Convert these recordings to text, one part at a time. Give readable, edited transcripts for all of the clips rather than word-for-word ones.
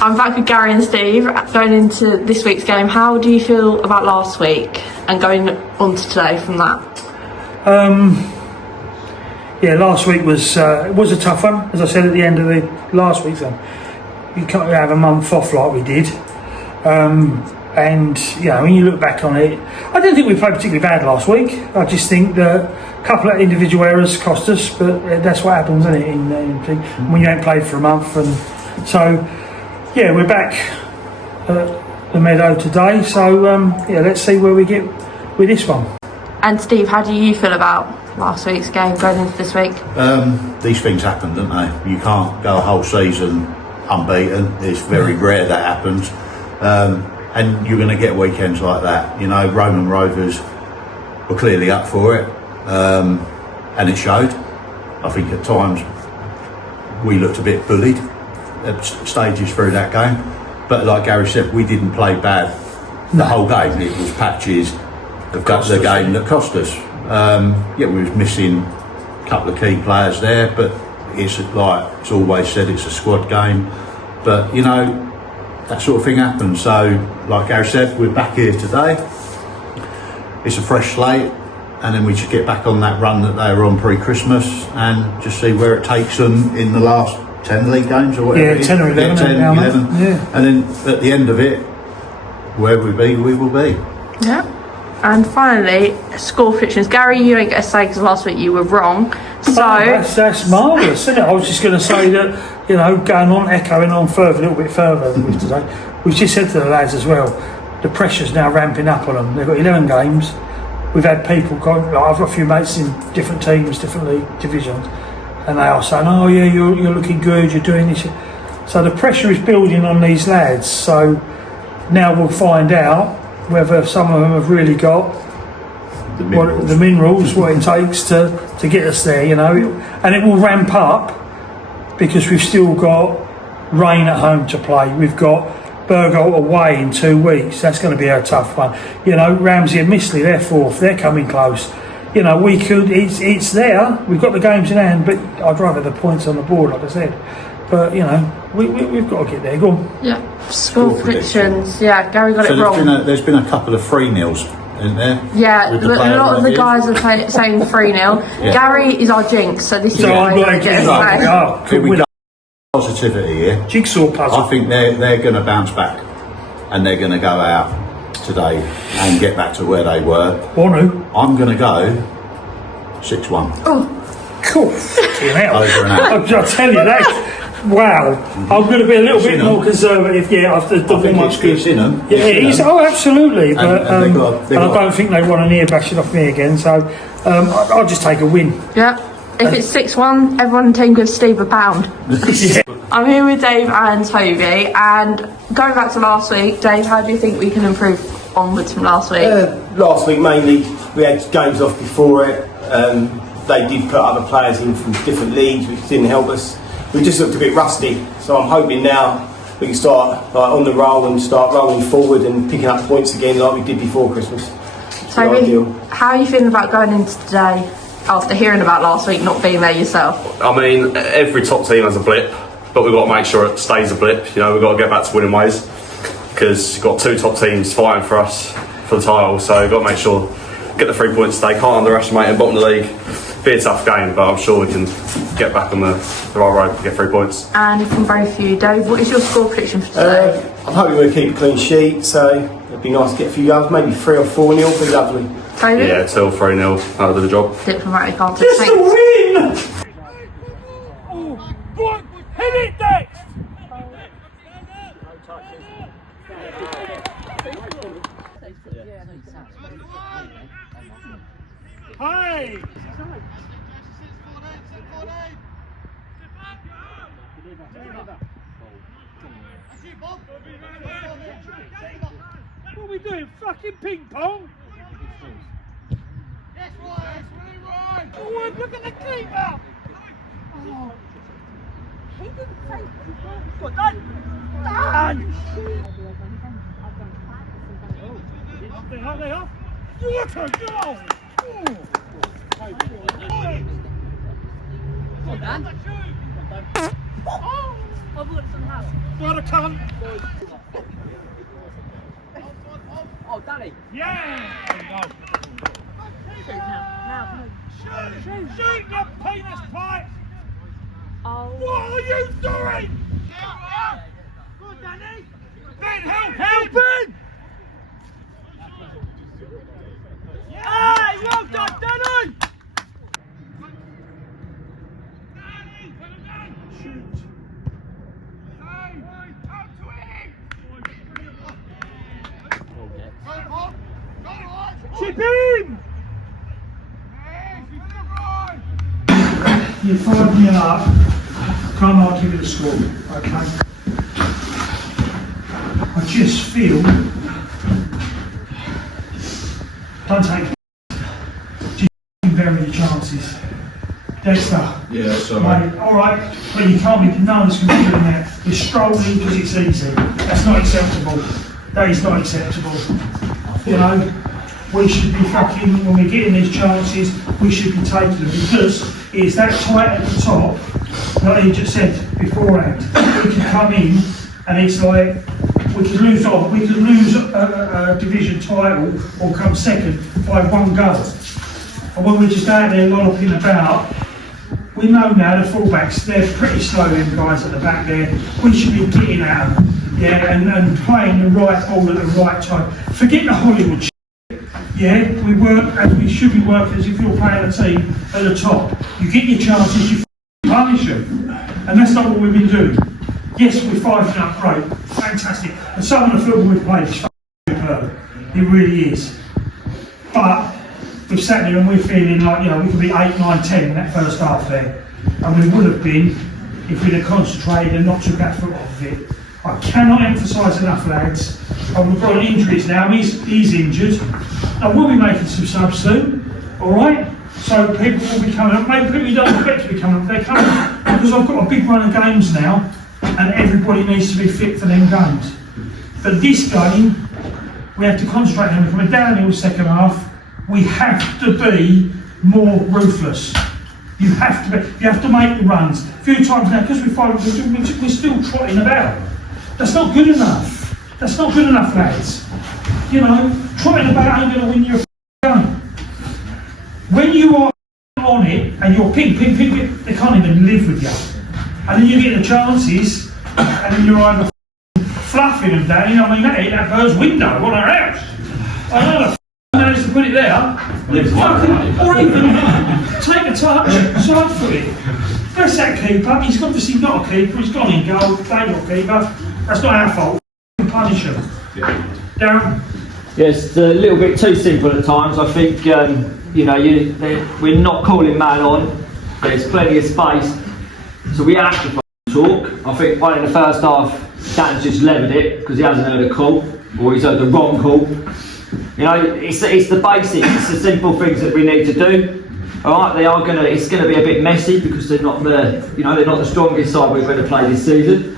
I'm back with Gary and Steve going into this week's game. How do you feel about last week and going on to today from that? Yeah, last week was it was a tough one. As I said at the end of the last week's one, you can't have a month off like we did. And when you look back on it, I don't think we played particularly bad last week. I just think that a couple of individual errors cost us, but that's what happens, isn't it? In when you ain't played for a month, and so we're back at the Meadow today. So let's see where we get with this one. And Steve, how do you feel about last week's game going into this week? These things happen, don't they? You can't go a whole season unbeaten. It's very rare that happens. And you're going to get weekends like that. Roman Rovers were clearly up for it, and it showed. I think at times we looked a bit bullied at stages through that game. But like Gary said, we didn't play bad the whole game. It was patches of the game that cost us. We was missing a couple of key players there, but it's like it's always said, it's a squad game. But that sort of thing happens. So, like Gary said, we're back here today. It's a fresh slate, and then we just get back on that run that they were on pre-Christmas and just see where it takes them in the last 10 league games or whatever. 10 or 11. 10, 11. Yeah. And then at the end of it, where we be, we will be. Yeah. And finally, score predictions. Gary, you don't get a say because last week you were wrong. So that's marvellous, isn't it? I was just going to say that, echoing on further, a little bit further than we today. We've just said to the lads as well, the pressure's now ramping up on them. They've got 11 games. We've had people I've got a few mates in different teams, different league divisions, and they are saying, "Oh yeah, you're looking good. You're doing this." So the pressure is building on these lads. So now we'll find out whether some of them have really got the minerals, what it takes to get us there, and it will ramp up because we've still got Rain at home to play. We've got Burgolt away in 2 weeks. That's going to be a tough one. Ramsey and Mistley, they're fourth. They're coming close. We could. It's there. We've got the games in hand, but I'd rather the points on the board, like I said. But we've got to get there. Go on. Yeah. Score predictions. Yeah, Gary got it wrong. There's been a couple of 3-0s, isn't there? Yeah, a lot of the guys are saying 3-0. Yeah. Gary is our jinx, so this is why you get us. Here we go. Positivity here. Jigsaw puzzle. I think they're going to bounce back, and they're going to go out today and get back to where they were. I'm going to go 6-1. Oh, cool. Over and out. I'll tell you that. Wow, I'm going to be a little bit more conservative. After the warm-up. It's in them. Yeah, it is. Oh, absolutely. But I don't think they want to near bash it off me again. So I'll just take a win. Yeah. If it's 6-1, everyone in the team gives Steve a pound. Yeah. I'm here with Dave and Toby, and going back to last week, Dave, how do you think we can improve onwards from last week? Last week mainly we had games off before it. They did put other players in from different leagues, which didn't help us. We just looked a bit rusty, so I'm hoping now we can start on the roll and start rolling forward and picking up points again like we did before Christmas. Toby, how are you feeling about going into today after hearing about last week not being there yourself? I mean, every top team has a blip, but we've got to make sure it stays a blip. We've got to get back to winning ways because we've got 2 top teams fighting for us for the title, so we've got to make sure get the 3 points today. Can't underestimate the bottom of the league. Be a tough game, but I'm sure we can get back on the right road and get 3 points. And from both of you, Dave, what is your score prediction for today? I'm hoping we'll keep a clean sheet, so it'd be nice to get a few goals, maybe 3 or 4-0, be lovely. Toby? Yeah, 2 or 3-0, that'll do the job. Diplomatic answer. Just a win! Oh, what? Hit it, Dex! Hey! What are we doing? Fucking ping pong? Yes, right. Oh, look at the keeper! Oh. He didn't say it. Done! Are they off? What a goal! Well done. Oh. What a cunt! Oh, Danny! Yeah! Shoot now. Shoot, you penis pipe! Oh. What are you doing? Good, Danny! Ben, help him! Hey, well done, Danny! Shoot. Chip him! You're 5-0 up. Can't argue with the score, okay? I just feel. Don't take it. Just bury the chances. Dexter. Yeah, sorry. Mate, alright, but you can't be. No one's going to be doing that. We're strolling because it's easy. That's not acceptable. That is not acceptable. You know? We should be fucking, when we're getting these chances, we should be taking them because it's that tight at the top, like he just said beforehand. We can come in and it's like, we could lose a division title or come second by 1 goal. And when we're just out there lolloping about, we know now the fullbacks, they're pretty slow, them guys at the back there. We should be getting at them, yeah, and playing the right ball at the right time. Forget the Hollywood shit. Yeah, we work as we should be working as if you're playing a team at the top. You get your chances, you punish them. And that's not what we've been doing. Yes, we're 5-0 up, great, fantastic. And some of the football we've played is superb. It really is. But we've sat there and we're feeling like, you know, we could be 8, 9, 10 in that first half there. And we would have been if we'd have concentrated and not took that foot off of it. I cannot emphasise enough, lads. We've got injuries now. He's injured. And we'll be making some subs soon. Alright? So people will be coming up. Maybe people you don't expect to be coming up, they're coming up. Because I've got a big run of games now, and everybody needs to be fit for them games. But this game, we have to concentrate on. From a downhill second half, we have to be more ruthless. You have to be. You have to make the runs. A few times now, because we're still trotting about. That's not good enough. That's not good enough, lads. You know, trotting about ain't going to win you a game. When you are on it and you're ping, they can't even live with you. And then you get the chances, and then you're either fluffing them down. You know what I mean? That hit that bird's window on our house. I know the managed to put it there. Or even take a touch, side foot it. That's that keeper. He's obviously not a keeper. He's gone in goal. They got keeper. That's not our fault. Punish him. Darren? Yes, it's a little bit too simple at times. I think, you know, we're not calling man on. There's plenty of space. So we have to talk. I think one in the first half, Dan's just levered it because he hasn't heard a call or he's heard the wrong call. You know, it's the basics, it's the simple things that we need to do. Alright, it's gonna be a bit messy because they're not the strongest side we're going to play this season.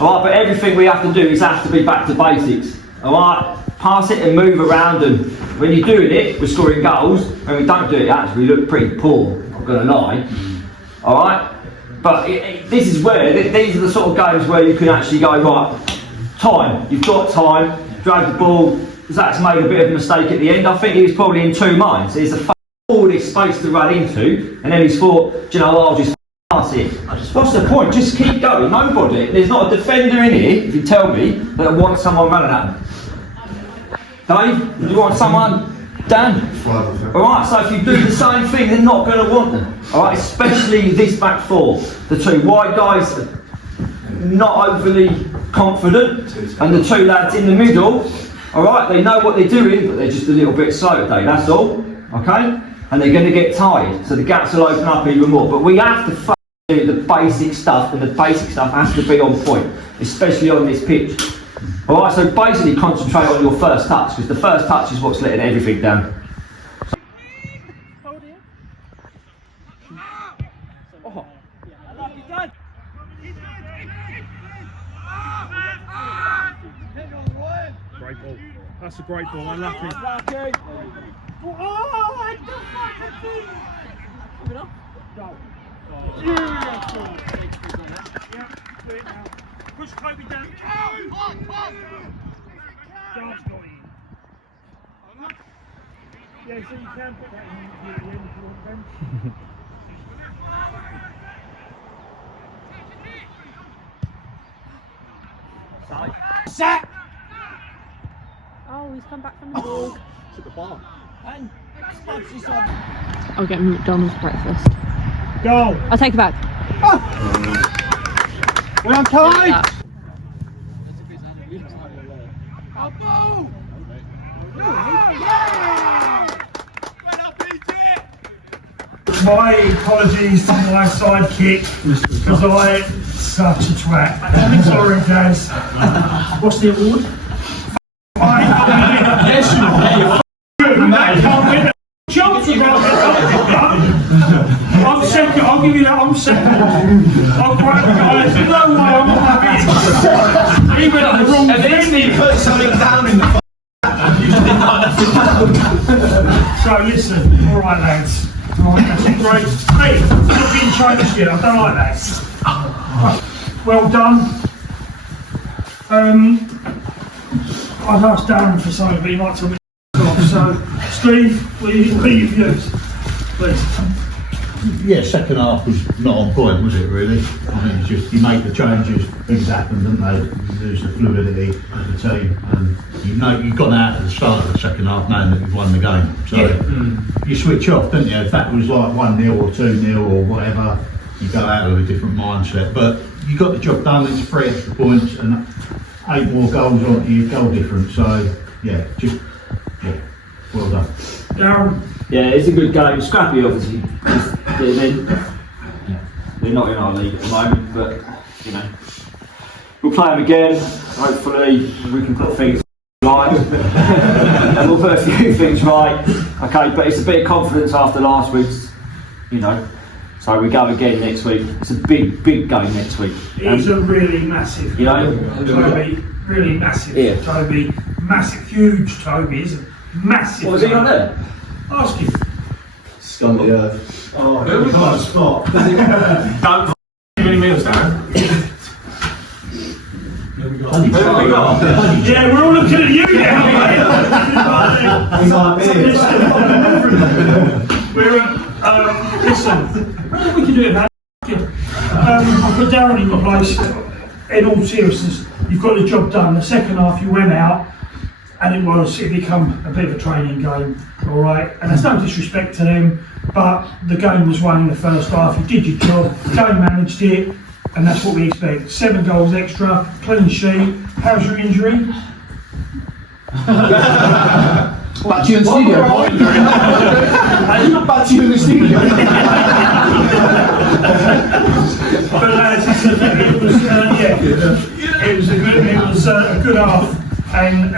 Alright, but everything we have to do is have to be back to basics. Alright, pass it and move around, and when you're doing it, we're scoring goals. When we don't do it, actually, we look pretty poor, I'm not going to lie. Alright, but this is where, these are the sort of games where you can actually go, right, time, you've got time, drag the ball. Zach's made a bit of a mistake at the end. I think he was probably in two minds. There's all this space to run into, and then he's thought, do you know what, I'll just pass it. What's the point? Just keep going. Nobody. There's not a defender in here, if you tell me, that wants someone running at them. Dave, do you want someone? Dan? Alright, so if you do the same thing, they're not going to want them. Alright, especially this back four. The two wide guys are not overly confident, and the two lads in the middle, alright, they know what they're doing, but they're just a little bit slow today, that's all. Okay? And they're going to get tired, so the gaps will open up even more. But we have to do the basic stuff, and the basic stuff has to be on point, especially on this pitch. Alright, so basically concentrate on your first touch, because the first touch is what's letting everything down. Great ball. That's a great ball, unlucky. Oh, I don't fucking think. Coming up. Go. Beautiful. Yeah, do it now. Push Kobe down. Dart's got in. Yeah, so you can put that in at the end if you want them. Set! Oh, he's come back from the walk. To the bar. And I'll get McDonald's breakfast. Go! I'll take it back. Well, okay. My apologies to my sidekick because I such a twat. I'm sorry, guys. What's the award? Yes, you know. That can't win. Chance about I'm second. I'll give you that. I'm second. I'll quite. There's no way I'm not happy. He went on the wrong thing. At least he put something down in the. So listen, all right, lads. All right, that's great. Hey, I'm not being changed yet. I don't like that. Well done. I've asked Darren for something, but he might tell me off. So, Steve, what are your views? Please. Yeah, second half was not on point, was it really? I mean, it's just you make the changes, things happen, don't they? You lose the fluidity of the team, and you've gone out at the start of the second half knowing that you've won the game. So you switch off, don't you? If that was like 1-0 or 2-0 or whatever, you go out with a different mindset. But you got the job done. It's 3 extra points and 8 more goals on your goal difference. So yeah, well done. Darren. Yeah, it's a good game. Scrappy, obviously. They're not in our league at the moment, but you know, we'll play them again. Hopefully, we can put things right, and we'll put a few things right. Okay, but it's a bit of confidence after last week's, you know. So we go again next week. It's a big game next week. It's a really massive, you know, Toby. Really massive, yeah. Toby. Massive, huge Toby, isn't it? Massive. Was he not there? Ask him. Scum the earth. Oh, we can't stop. Don't give any meals, Darren. Yeah, we're all looking at you now, mate. We're listen, we can do it, man. I'll put Darren in your place. In all seriousness, you've got the job done. The second half, you went out, and it become a bit of a training game, all right? And there's no disrespect to them, but the game was won in the first half. You did your job, game managed it, and that's what we expect. 7 goals extra, clean sheet. How's your injury? Back to you in the studio. Back to you in the studio. But lads, it was a good half. And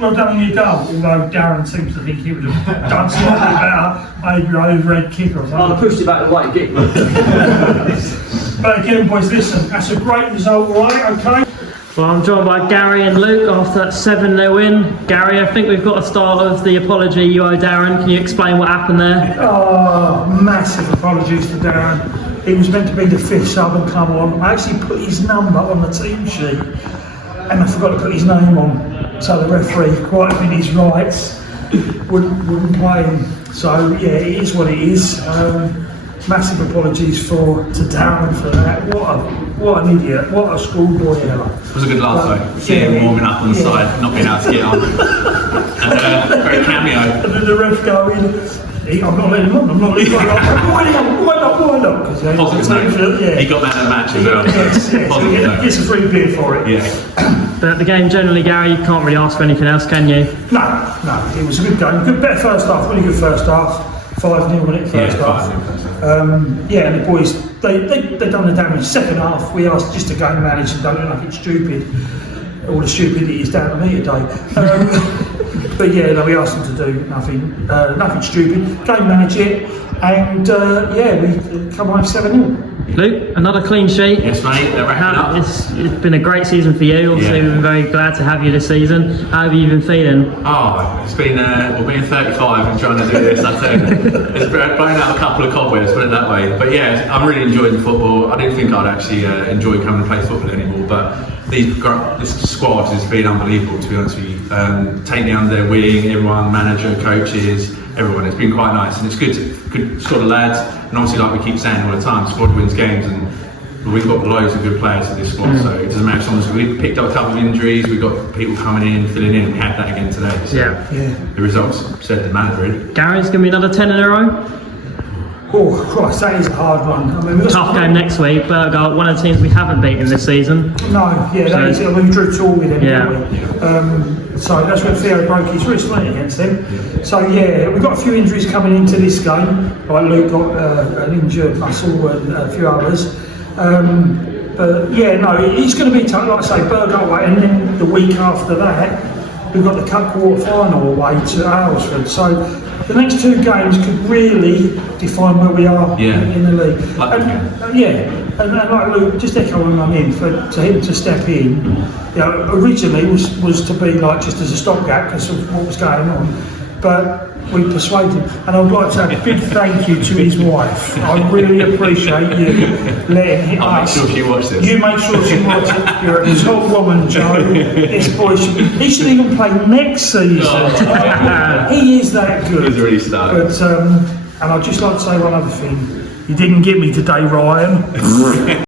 well done on your goal, although Darren seems to think he would have done slightly better, maybe overhead kick or something. I pushed it back the way to get me. But again, boys, listen, that's a great result, all right, okay? Well, I'm joined by Gary and Luke after that 7-0 win. Gary, I think we've got a start of the apology you owe Darren. Can you explain what happened there? Oh, massive apologies to Darren. He was meant to be the 5th sub and come on. I actually put his number on the team sheet, and I forgot to put his name on, so the referee, quite within his rights, wouldn't play him. So yeah, it is what it is. Massive apologies to Darren for that. What an idiot! What a schoolboy error. It was a good laugh though. Seeing him warming up on the side, not being able to get on. And very cameo. And then the ref going, I'm not letting him on. I'm not letting him on. Why not? Positive. He got man of the match as well. Yes. Gets a free beer for it. Yeah. But the game generally, Gary, you can't really ask for anything else, can you? No, it was a good game. Better first half, really good first half. 5-0 in it first half. And the boys, they done the damage. Second half, we asked just to go and manage and don't look like it's stupid. All the stupidity is down to me today. But yeah, we asked them to do nothing stupid. Go and manage it, and we come home 7-0. Luke, another clean sheet. Yes, mate, they're wrapping up. It's been a great season for you. Obviously, Yeah. we've been very glad to have you this season. How have you been feeling? Oh, it's been, well, being 35 and trying to do this, I think it's blown out a couple of cobwebs, put it that way. But yeah, I'm really enjoying football. I didn't think I'd actually enjoy coming and play football anymore, but this squad has been unbelievable, to be honest with you. Taking under their wing, everyone, manager, coaches, everyone. It's been quite nice, and it's good sort of lads. And obviously, like we keep saying all the time, squad wins games, and we've got loads of good players in this squad. So it doesn't matter if someone's we picked up a couple of injuries, we've got people coming in, filling in, and we had that again today. So the results said the man really. Gary's going to be another 10 in a row. Oh, Christ, that is a hard one. I mean, we've got Tough game next week. Burger, one of the teams we haven't beaten this season. No, yeah, that is it. I mean, we drew 2 with them, Yeah. didn't we? So that's when Theo broke his wrist, wasn't it, against them? So yeah, we've got a few injuries coming into this game. Like Luke got an injured muscle and a few others. But yeah, no, it's going to be tough. Like I say, Burger away, and then the week after that, we've got the cup quarter final away to Aylesford. So the next 2 games could really define where we are in the league. And like Luke, just echoing on him, for him to step in, you know, originally was to be like just as a stopgap because of what was going on, but we persuaded him. And I would like to say a big thank you to his wife. I really appreciate you letting him. I'll make sure she watches this. You make sure she watches it. You're a top woman, Joe. This boy he should even play next season. He is that good. He's really started. But and I'd just like to say one other thing. You didn't get me today, Ryan.